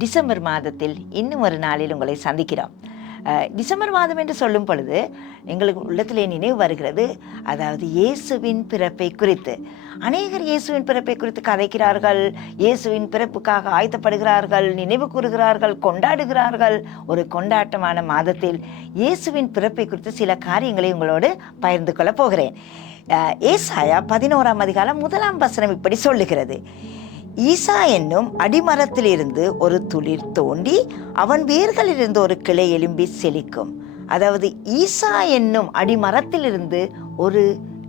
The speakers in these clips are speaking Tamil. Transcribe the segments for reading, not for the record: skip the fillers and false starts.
டிசம்பர் மாதத்தில் இன்னும் ஒரு நாளில் உங்களை சந்திக்கிறோம். டிசம்பர் மாதம் என்று சொல்லும் பொழுது எங்களுக்கு உள்ளத்திலே நினைவு வருகிறது, அதாவது இயேசுவின் பிறப்பை குறித்து. அநேகர் இயேசுவின் பிறப்பை குறித்து கதைக்கிறார்கள், இயேசுவின் பிறப்புக்காக ஆயத்தப்படுகிறார்கள், நினைவு கூறுகிறார்கள், கொண்டாடுகிறார்கள். ஒரு கொண்டாட்டமான மாதத்தில் இயேசுவின் பிறப்பை குறித்து சில காரியங்களை உங்களோடு பகிர்ந்து கொள்ளப் போகிறேன். ஏசாயா 11ஆம் அதிகாரம் 1ஆம் வசனம் இப்படி சொல்லுகிறது: ஈசா என்னும் அடிமரத்திலிருந்து ஒரு துளிர் தோண்டி அவன் வேர்களிலிருந்து ஒரு கிளை எழும்பி செழிக்கும். அதாவது ஈசா என்னும் அடிமரத்திலிருந்து ஒரு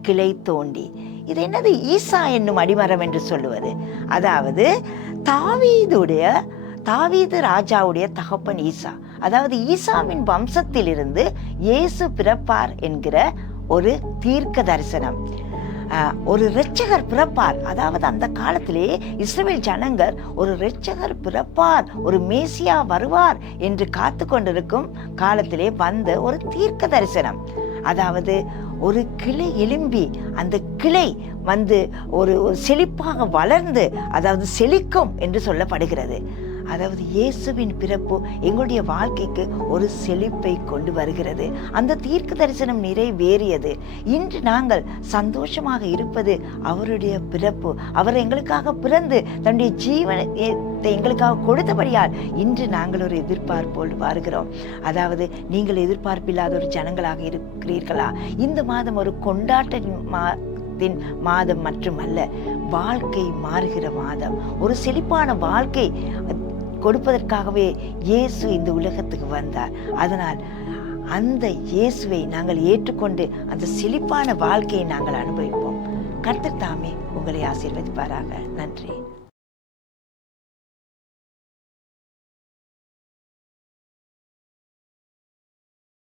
கிளை தோண்டி. இது என்னது ஈசா என்னும் அடிமரம் என்று சொல்லுவது? அதாவது தாவீது ராஜாவுடைய தகப்பன் ஈசா. அதாவது ஈசாவின் வம்சத்திலிருந்து இயேசு பிறப்பார் என்கிற ஒரு தீர்க்க தரிசனம். ஒரு இரட்சகர் பிறப்பார். அதாவது அந்த காலத்திலே இஸ்ரவேல் ஜனங்கள் ஒரு இரட்சகர் பிறப்பார், ஒரு மேசியா வருவார் என்று காத்து கொண்டிருக்கும் காலத்திலே வந்த ஒரு தீர்க்க தரிசனம். அதாவது ஒரு கிளை எழும்பி அந்த கிளை வந்து ஒரு செழிப்பாக வளர்ந்து, அதாவது செழிக்கும் என்று சொல்லப்படுகிறது. அதாவது இயேசுவின் பிறப்பு எங்களுடைய வாழ்க்கைக்கு ஒரு செழிப்பை கொண்டு வருகிறது. அந்த தீர்க்க தரிசனம் நிறைவேறியது. இன்று நாங்கள் சந்தோஷமாக இருப்பது அவருடைய பிறப்பு. அவர் எங்களுக்காக பிறந்து தன்னுடைய ஜீவனத்தை எங்களுக்காக கொடுத்தபடியால் இன்று நாங்கள் ஒரு எதிர்பார்ப்போடு வருகிறோம். அதாவது நீங்கள் எதிர்பார்ப்பில்லாத ஒரு ஜனங்களாக இருக்கிறீர்களா? இந்த மாதம் ஒரு கொண்டாட்ட மாதம் மட்டுமல்ல, வாழ்க்கை மாறுகிற மாதம். ஒரு செழிப்பான வாழ்க்கை கொடுப்பதற்காகவே இயேசு இந்த உலகத்துக்கு வந்தார். அதனால் அந்த இயேசுவை நாங்கள் ஏற்றுக்கொண்டு அந்த செழிப்பான வாழ்க்கையை நாங்கள் அனுபவிப்போம். கர்த்தர் தாமே உங்களை ஆசீர்வதிப்பாராக. நன்றி.